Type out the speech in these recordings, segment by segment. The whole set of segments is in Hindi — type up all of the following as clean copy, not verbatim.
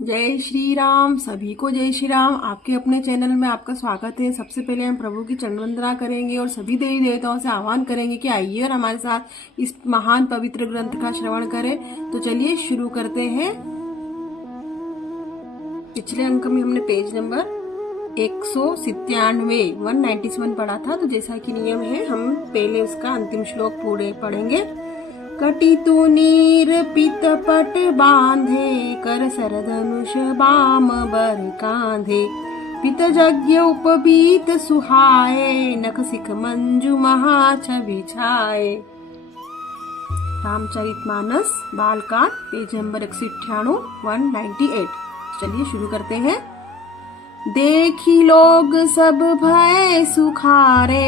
जय श्री राम। सभी को जय श्री राम। आपके अपने चैनल में आपका स्वागत है। सबसे पहले हम प्रभु की चरण वंदना करेंगे और सभी देवी देवताओं से आह्वान करेंगे कि आइए और हमारे साथ इस महान पवित्र ग्रंथ का श्रवण करें। तो चलिए शुरू करते हैं। पिछले अंक में हमने पेज नंबर 197 पढ़ा था। तो जैसा कि नियम है, हम पहले उसका अंतिम श्लोक पूरे पढ़ेंगे। कटितु नीर पित पट बांधे, कर सर धनुष बाम बर कांधे। पित यज्ञ उपबीत सुहाए, नख सिख मंजू महा छवि छाए। Ramcharitmanas Balkand page number 198। चलिए शुरू करते हैं। देखी लोग सब भय सुखारे,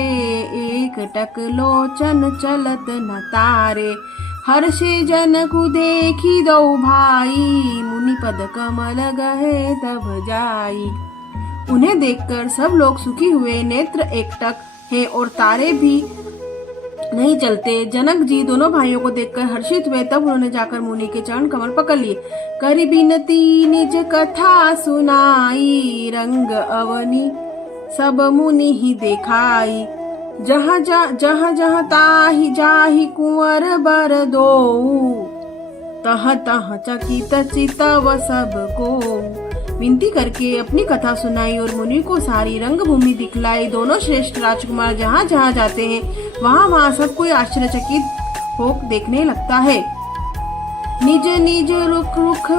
एक टक लोचन चलत न तारे। हर्षे जन को देखी दो भाई, मुनि पद कमल गहे तब जाई। उन्हें देखकर सब लोग सुखी हुए। नेत्र एकटक है और तारे भी नहीं चलते। जनक जी दोनों भाइयों को देखकर हर्षित हुए। तब उन्होंने जाकर मुनि के चरण कमल पकड़ लिए। करी बिनती निज कथा सुनाई, रंग अवनी सब मुनि ही देखाई। जहाँ जहाँ ताहि जाहि कुंवर बर दो, तह तह चकित चितव सब को। विनती करके अपनी कथा सुनाई और मुनि को सारी रंग भूमि दिखलाई। दोनों श्रेष्ठ राजकुमार जहाँ जहाँ जाते हैं वहाँ सब कोई आश्चर्यचकित हो देखने लगता है। निज निज रुख रुख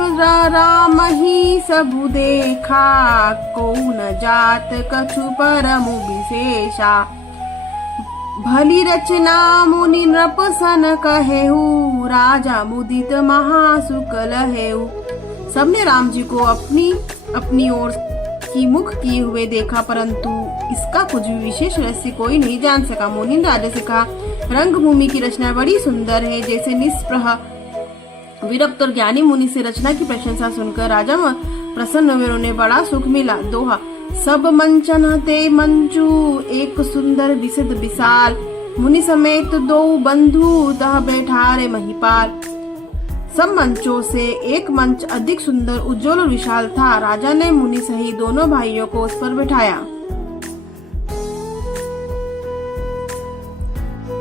राम ही सबु देखा, को न जात कछु परम विशेषा। भली रचना मुनि नृप सन कहेहु, राजा मुदित महासुख लहेहु। सबने राम जी को अपनी ओर की मुख किए हुए देखा, परंतु इसका कुछ भी विशेष रहस्य कोई नहीं जान सका। मुनि ने राजा से कहा, रंगभूमि की रचना बड़ी सुंदर है। जैसे निष्प्रह विरक्त और ज्ञानी मुनि से रचना की प्रशंसा सुनकर राजा प्रसन्न हुए। उन्हें बड़ा सुख मिला। दोहा। सब मंचन ते मंचू, एक सुंदर विसिद विशाल। मुनि समेत दो बंधु, तह बैठारे महिपाल। सब मंचों से एक मंच अधिक सुंदर, उज्जवल और विशाल था। राजा ने मुनि सहित दोनों भाइयों को उस पर बिठाया।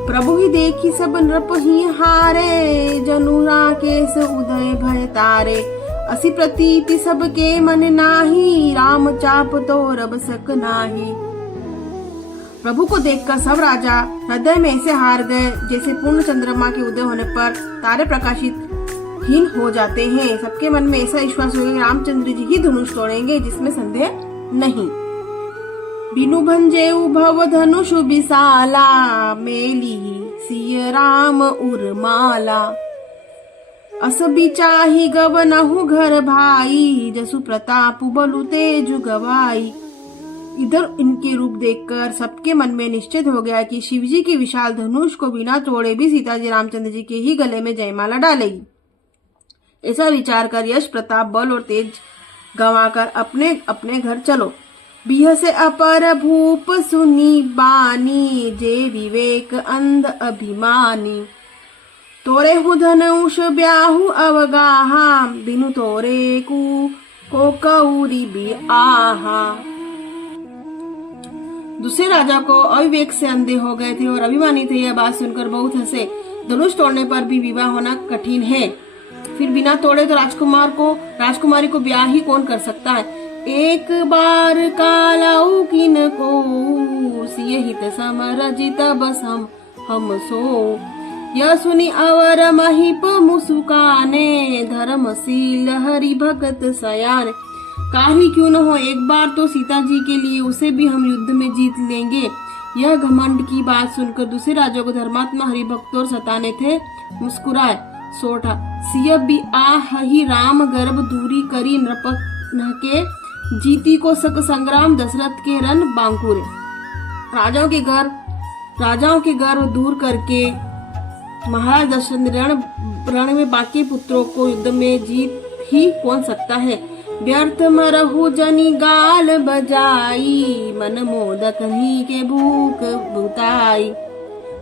प्रभु ही देखी सब नृप ही हारे, जनु राकेश उदय भय तारे। असी प्रतीति सबके मन नाही, राम चाप तो रब सक नाही। प्रभु को देखकर सब राजा हृदय में ऐसे हार गए जैसे पूर्ण चंद्रमा के उदय होने पर तारे प्रकाशित हीन हो जाते हैं। सबके मन में ऐसा विश्वास हो गया कि रामचंद्र जी ही धनुष तोड़ेंगे, जिसमें संदेह नहीं। बिनु भंजेउ भव धनुष विशाला, मेली सिय राम उर्माला। अस बिचाही गवनहु घर भाई, जसु प्रताप बलु तेजु गवाई। इधर इनके रूप देखकर सबके मन में निश्चित हो गया कि शिवजी की विशाल धनुष को बिना तोड़े भी सीता जी रामचंद्र जी के ही गले में जयमाला डालेगी। ऐसा विचार कर यश प्रताप बल और तेज गंवाकर अपने अपने घर चलो। बिह से अपर भूप सुनी बानी, जे विवेक अंध अभिमानी। तोरे हु धनुष ब्याहु अवगाहा, बिनु तोरे को कौरी भी आहा। दूसरे राजा को अविवेक से अंधे हो गए थे और अभिमानी थे। यह बात सुनकर बहुत हंसे। धनुष तोड़ने पर भी विवाह होना कठिन है, फिर बिना तोड़े तो राजकुमारी को ब्याह ही कौन कर सकता है। एक बार कालाऊ किन को, सिय हित समरजित बस हम सो। यह सुनी अवर महिप मुसुकाने, धर्मशील हरि भगत सयान। काहे क्यों न हो, एक बार तो सीता जी के लिए उसे भी हम युद्ध में जीत लेंगे। यह घमंड की बात सुनकर दूसरे राजा को धर्मात्मा हरिभक्त और सताने थे मुस्कुराए। सोठा। सिय भी आहि राम गर्भ दूरी करी, नृप के जीती को सक संग्राम, दशरथ के रन बांकुरे। राजाओं के गर्व दूर करके महाराज दशरथ रण में बाकी पुत्रों को युद्ध में जीत ही कौन सकता है। व्यर्थ मरहु जनी गाल बजाई, मन मोदक ही के भूख बुताई।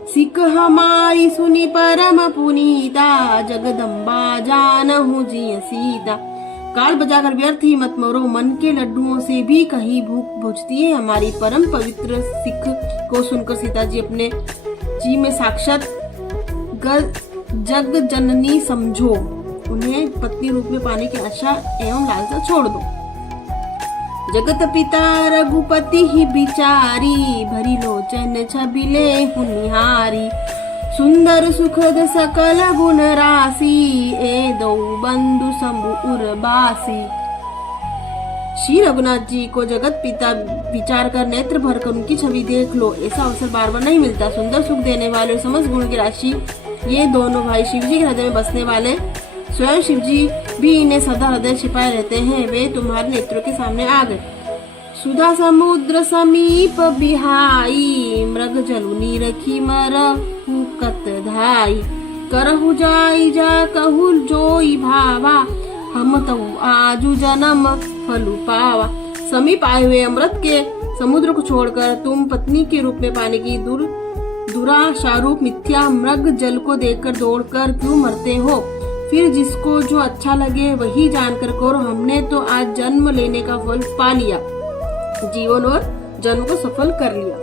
सिख हमारी सुनी परम पुनीता, जगदम्बा जानहु जिय सीता। काल बजाकर व्यर्थ ही मत मरो, मन के लड्डुओं से भी कहीं भूख बुझती है। हमारी परम पवित्र सिख को सुनकर सीता जी अपने जी में साक्षात जग जननी समझो, उन्हें पत्नी रूप में पाने की आशा एवं लालसा छोड़ दो। जगत पिता रघुपति ही बिचारी, भरी लोचन छबिले हुनिहारी। सुंदर सुखद सकल गुण राशि, ए दो बंधु शंभु उर्वासी। श्री रघुनाथ जी को जगत पिता विचार कर नेत्र भर कर उनकी छवि देख लो, ऐसा अवसर बार बार नहीं मिलता। सुंदर सुख देने वाले और समस्त गुण की राशि ये दोनों भाई शिव जी के हृदय में बसने वाले, स्वयं शिव जी भी इन्हें सदा हृदय छिपाए रहते हैं। वे तुम्हारे नेत्रों के सामने आ गए। सुधा समुद्र समीप बिहाई, मृग जलुनी रखी मरहु कत धाई। करहु जाई जा कहु जोई भावा, हम तहु आजु जन्म फलु पावा। समीप आए हुए अमृत के समुद्र को छोड़कर तुम पत्नी के रूप में पाने की दुराशारूप मिथ्या मृग जल को देखकर दौड़कर क्यों मरते हो? फिर जिसको जो अच्छा लगे वही जानकर करो। हमने तो आज जन्म लेने का फल पा लिया, जीवन और जन्म को सफल कर लिया।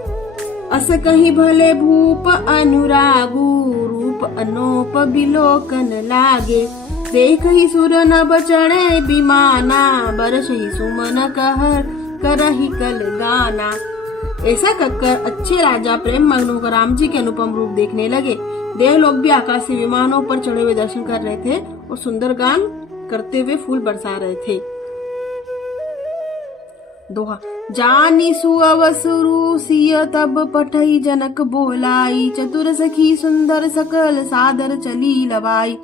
अस कहीं भले भूप अनुरागु, रूप अनोप बिलोकन लागे। देख ही सुर नभ चढ़े विमाना, बरस ही सुमन कहर करहि कल गाना। ऐसा कहकर अच्छे राजा प्रेम मग्न होकर राम जी के अनुपम रूप देखने लगे। देवलोक भी आकाश से विमानों पर चढ़े हुए दर्शन कर रहे थे और सुंदर गान करते हुए फूल बरसा रहे थे। दोहा। जानी सुअवसुरु सिय तब पठई जनक बोलाई, चतुर सखी सुंदर सकल सादर चली लवाई।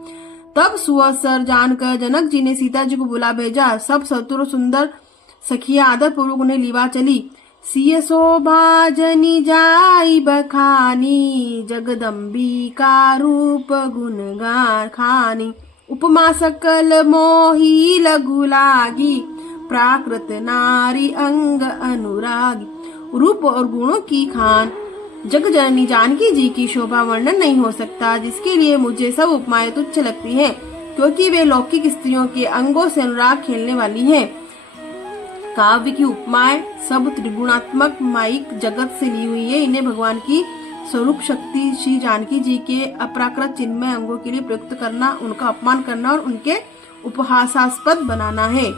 तब सुअवसर जानकर जनक जी ने सीता जी को बुला भेजा। सब चतुर सुंदर सखियां आदर पूर्वक उन्हें लिवा चली। सिय शोभा जनी जाई बखानी, जगदम्बिका रूप गुण गान खानी। उपमा सकल मोही लघु लागी, प्राकृत नारी अंग अनुरागी। रूप और गुणों की खान जग जननी जानकी जी की शोभा वर्णन नहीं हो सकता, जिसके लिए मुझे सब उपमाएं तुच्छ लगती हैं, क्योंकि वे लौकिक स्त्रियों के अंगों से अनुराग खेलने वाली हैं। काव्य की उपमाएं सब त्रिगुणात्मक माइक जगत से ली हुई है। इन्हें भगवान की स्वरूप शक्ति श्री जानकी जी के अप्राकृत चिन्मय अंगों के लिए प्रयुक्त करना, उनका अपमान करना और उनके उपहासास्पद बनाना है।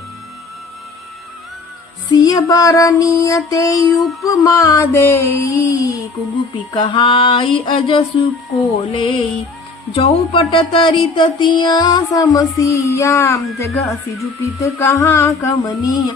सिय बरनियते उपमा देई, कुगुपी कहाई अजसु को लेई। जौ पट तरित तिया समसिया, जग असि जुपित कहाँ कमनीय।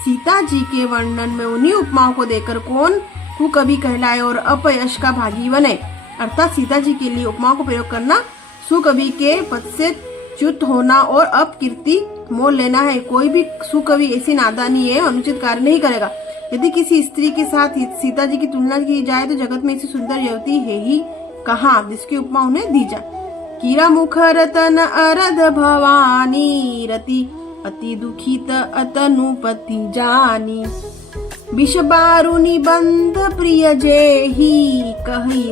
सीता जी के वर्णन में उन्हीं उपमाओं को देकर कौन कुकवि कहलाए और अपयश का भागी बने। अर्थात सीता जी के लिए उपमाओं को प्रयोग करना सुकवि के पद से च्युत होना और अपकीर्ति मोल लेना है। कोई भी सुकवि ऐसी नादानी है अनुचित कार्य नहीं करेगा। यदि किसी स्त्री के साथ सीता जी की तुलना की जाए तो जगत में ऐसी सुंदर युवती है ही कहाँ जिसकी उपमा उन्हें दी जाए। कीरा मुख रतन अरध भवानी, रति अति दुखित अतनुपति जानी। विष बारुनि बंध प्रिय जेहि, कहि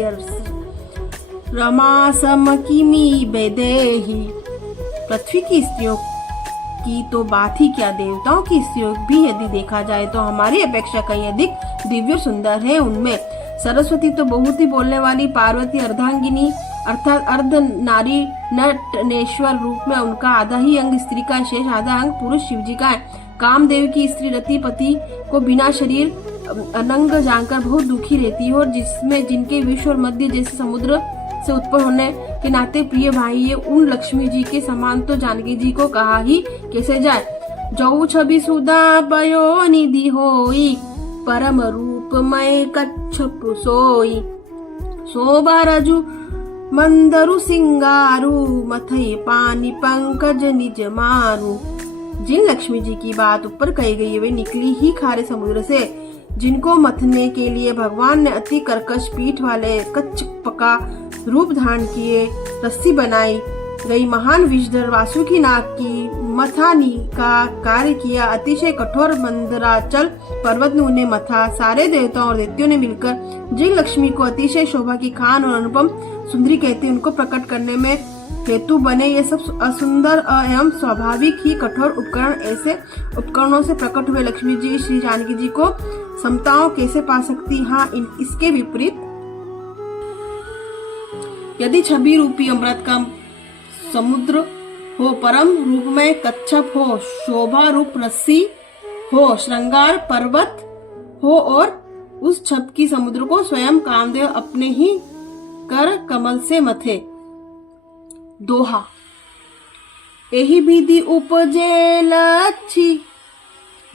रमा सम किमी बेदेहि। पृथ्वी की स्त्रियों की तो बात ही क्या, देवताओं की स्त्रियों भी यदि देखा जाए तो हमारी अपेक्षा कहीं अधिक दिव्य और सुंदर है। उनमें सरस्वती तो बहुत ही बोलने वाली, पार्वती अर्धांगिनी अर्थात अर्ध नारी नटनेश्वर रूप में उनका आधा ही अंग स्त्री का, शेष आधा अंग पुरुष शिव जी का है। कामदेव की स्त्री रति पति को बिना शरीर अनंग जानकर बहुत दुखी रहती है और जिसमें जिनके विश्व और मध्य जैसे समुद्र से उत्पन्न होने के नाते प्रिय भाई है, उन लक्ष्मी जी के समान तो जानकी जी को कहा ही कैसे जाए। जौ छवि सुधा पयो निधि होई, परम रूप मय कच्छप सोई। शोभा रजु मंदरु सिंगारू, मथई पानी पंकज निज मारू। जिन लक्ष्मी जी की बात ऊपर कही गई है वे निकली ही खारे समुद्र से, जिनको मथने के लिए भगवान ने अति कर्कश पीठ वाले कच्छप का रूप धारण किए, रस्सी बनाई गई महान विषधर वासुकी नाग की मथानी का कार्य किया। अतिशय कठोर मंदराचल पर्वत ने उन्हें मथा। सारे देवताओं और दैत्यों ने मिलकर जिन लक्ष्मी को अतिशय शोभा की खान और अनुपम सुंदरी कहते हैं, उनको प्रकट करने में हेतु बने ये सब असुंदर एवं स्वाभाविक ही कठोर उपकरण ऐसे उपकरणों से प्रकट हुए लक्ष्मी जी श्री जानकी जी को समताओं कैसे पा सकती। हाँ, इसके विपरीत यदि छवि रूपी अमृत का समुद्र हो, परम रूप में कच्छप हो, शोभा रूप रस्सी हो, श्रृंगार पर्वत हो और उस छप की समुद्र को स्वयं कामदेव अपने ही कर कमल से मथे। दोहा। एही विधि उपजे लच्छी,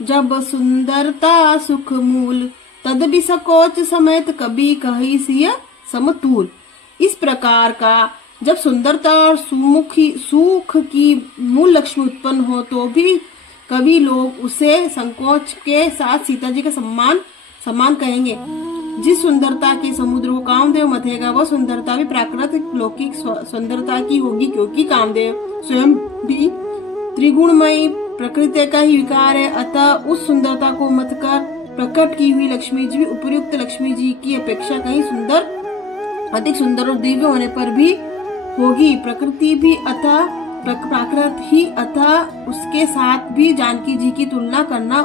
जब सुंदरता सुख मूल, तद भी सकोच समेत कभी कही सिय समतूल। इस प्रकार का जब सुंदरता और सुख की मूल लक्ष्मी उत्पन्न हो तो भी कभी लोग उसे संकोच के साथ सीता जी का सम्मान कहेंगे। जिस सुंदरता के समुद्र को कामदेव मथेगा वह सुंदरता भी प्राकृतिक लौकिक सुंदरता की होगी, क्योंकि कामदेव स्वयं भी त्रिगुणमयी प्रकृति का ही विकार है। अतः उस सुंदरता को मत कर प्रकट की हुई लक्ष्मी जी भी उपयुक्त लक्ष्मी जी की अपेक्षा कहीं अधिक सुंदर और दिव्य होने पर भी होगी। प्रकृति भी अतः प्राकृत ही, अतः उसके साथ भी जानकी जी की तुलना करना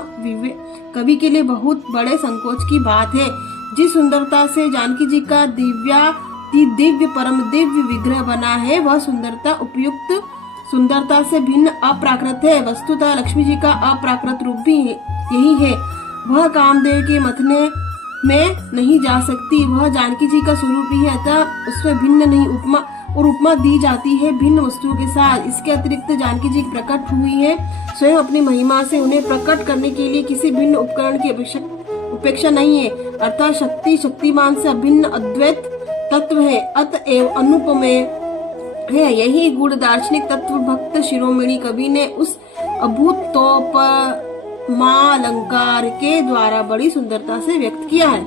कवि के लिए बहुत बड़े संकोच की बात है। जिस सुंदरता से जानकी जी का दिव्य परम दिव्य विग्रह बना है वह सुंदरता उपयुक्त सुंदरता से भिन्न अप्राकृत है। वस्तुतः लक्ष्मी जी का अप्राकृत रूप भी यही है। वह कामदेव के मथने में नहीं जा सकती, वह जानकी जी का स्वरूप ही है, अतः उसमें भिन्न नहीं उपमा दी जाती है भिन्न वस्तुओं के साथ। इसके अतिरिक्त जानकी जी प्रकट हुई है स्वयं अपनी महिमा से, उन्हें प्रकट करने के लिए किसी भिन्न उपकरण की अपेक्षा नहीं है। अर्थात शक्तिमान से अभिन्न अद्वैत तत्व है, अतएव अनुपमेय है। यही गुण दार्शनिक तत्व भक्त शिरोमणि कवि ने उस अभूतोपमालंकार के द्वारा बड़ी सुंदरता से व्यक्त किया है।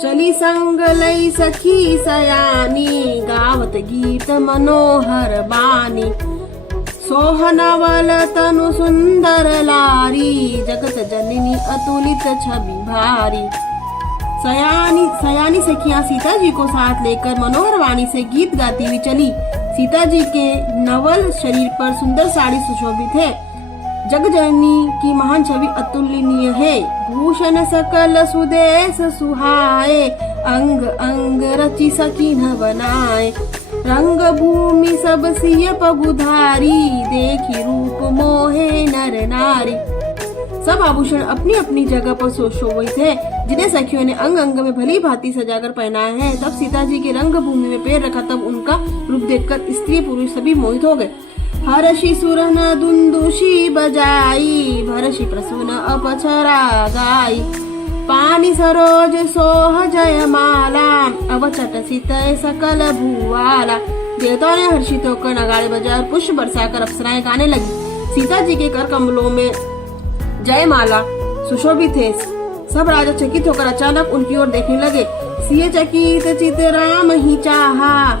चली संग लई सखी सयानी, गावत गीत मनोहर बानी, सोहनवल तनु सुंदर लारी, जगत जननी अतुलित छवि भारी। सयानी सखियां सीता जी को साथ लेकर मनोहर वाणी से गीत गाती हुई चली। सीता जी के नवल शरीर पर सुंदर साड़ी सुशोभित है। जग जननी की महान छवि अतुलनीय है। भूषण सकल सुदेश सुहाए, अंग अंग रचि सकीन बनाए, रंग भूमि सब सिय पगुधारी, देखी रूप मोहे नर नारी। सब आभूषण अपनी अपनी जगह पर सुशोभित है, जिन्हें सखियों ने अंग अंग में भली भांति सजाकर पहनाया है। तब सीता जी के रंग भूमि में पैर रखा, तब उनका रूप देखकर स्त्री पुरुष सभी मोहित हो गए। हर्षि सुरन दुंदुशी बजाई, भरषि प्रसून अपचरा गाई, पानी सरोज सोह जय माला, अवचट सीतय सकल भूवाला। देवताओं ने हर्षित होकर नगाड़े बजाए और पुष्प बरसाकर अप्सराएं गाने लगी। सीता जी के कर कमलों में जयमाला सुशोभित थे। सब राजा चकित होकर अचानक उनकी ओर देखने लगे। सिय चकित चित राम ही चाहा,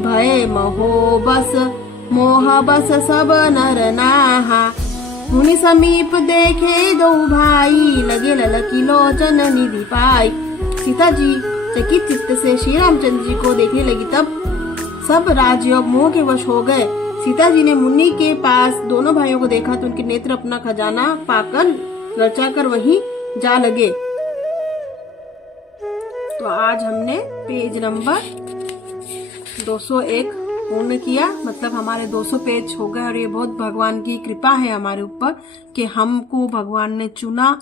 भय मोह बस सब नर नाहा। मुनि समीप देखे दो भाई, लगे ललकी लोचन निधि पाई। सीता जी चकित चित्त से श्री रामचंद्र जी को देखने लगी, तब सब राजयोग मोह के वश हो गए। सीता जी ने मुनि के पास दोनों भाइयों को देखा तो उनके नेत्र अपना खजाना पाकर ललचाकर वहीं जा लगे। तो आज हमने पेज नंबर 201 पूर्ण किया, मतलब हमारे 200 पेज हो गए। और ये बहुत भगवान की कृपा है हमारे ऊपर कि हमको भगवान ने चुना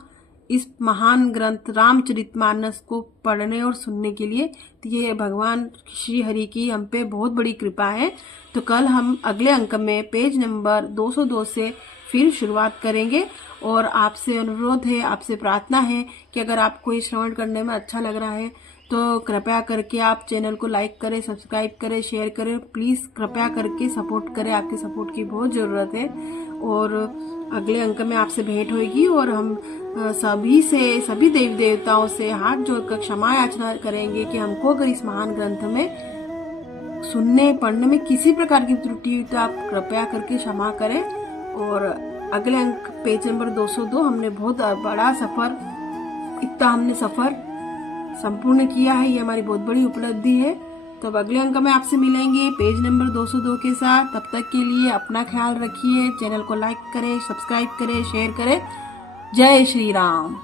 इस महान ग्रंथ रामचरितमानस को पढ़ने और सुनने के लिए। तो ये भगवान श्री हरि की हम पे बहुत बड़ी कृपा है। तो कल हम अगले अंक में पेज नंबर 202 से फिर शुरुआत करेंगे। और आपसे अनुरोध है, आपसे प्रार्थना है कि अगर आपको ये श्रवण करने में अच्छा लग रहा है तो कृपया करके आप चैनल को लाइक करें, सब्सक्राइब करें, शेयर करें। प्लीज़ कृपया करके सपोर्ट करें, आपके सपोर्ट की बहुत ज़रूरत है। और अगले अंक में आपसे भेंट होगी और हम सभी देवी देवताओं से हाथ जोड़कर क्षमा याचना करेंगे कि हमको अगर इस महान ग्रंथ में सुनने पढ़ने में किसी प्रकार की त्रुटि हुई तो आप कृपया करके क्षमा करें। और अगले अंक पेज नंबर 202 हमने बहुत बड़ा सफर संपूर्ण किया है। ये हमारी बहुत बड़ी उपलब्धि है। तो अब अगले अंक में आपसे मिलेंगे पेज नंबर 202 के साथ। तब तक के लिए अपना ख्याल रखिए, चैनल को लाइक करें, सब्सक्राइब करें, शेयर करें। जय श्री राम।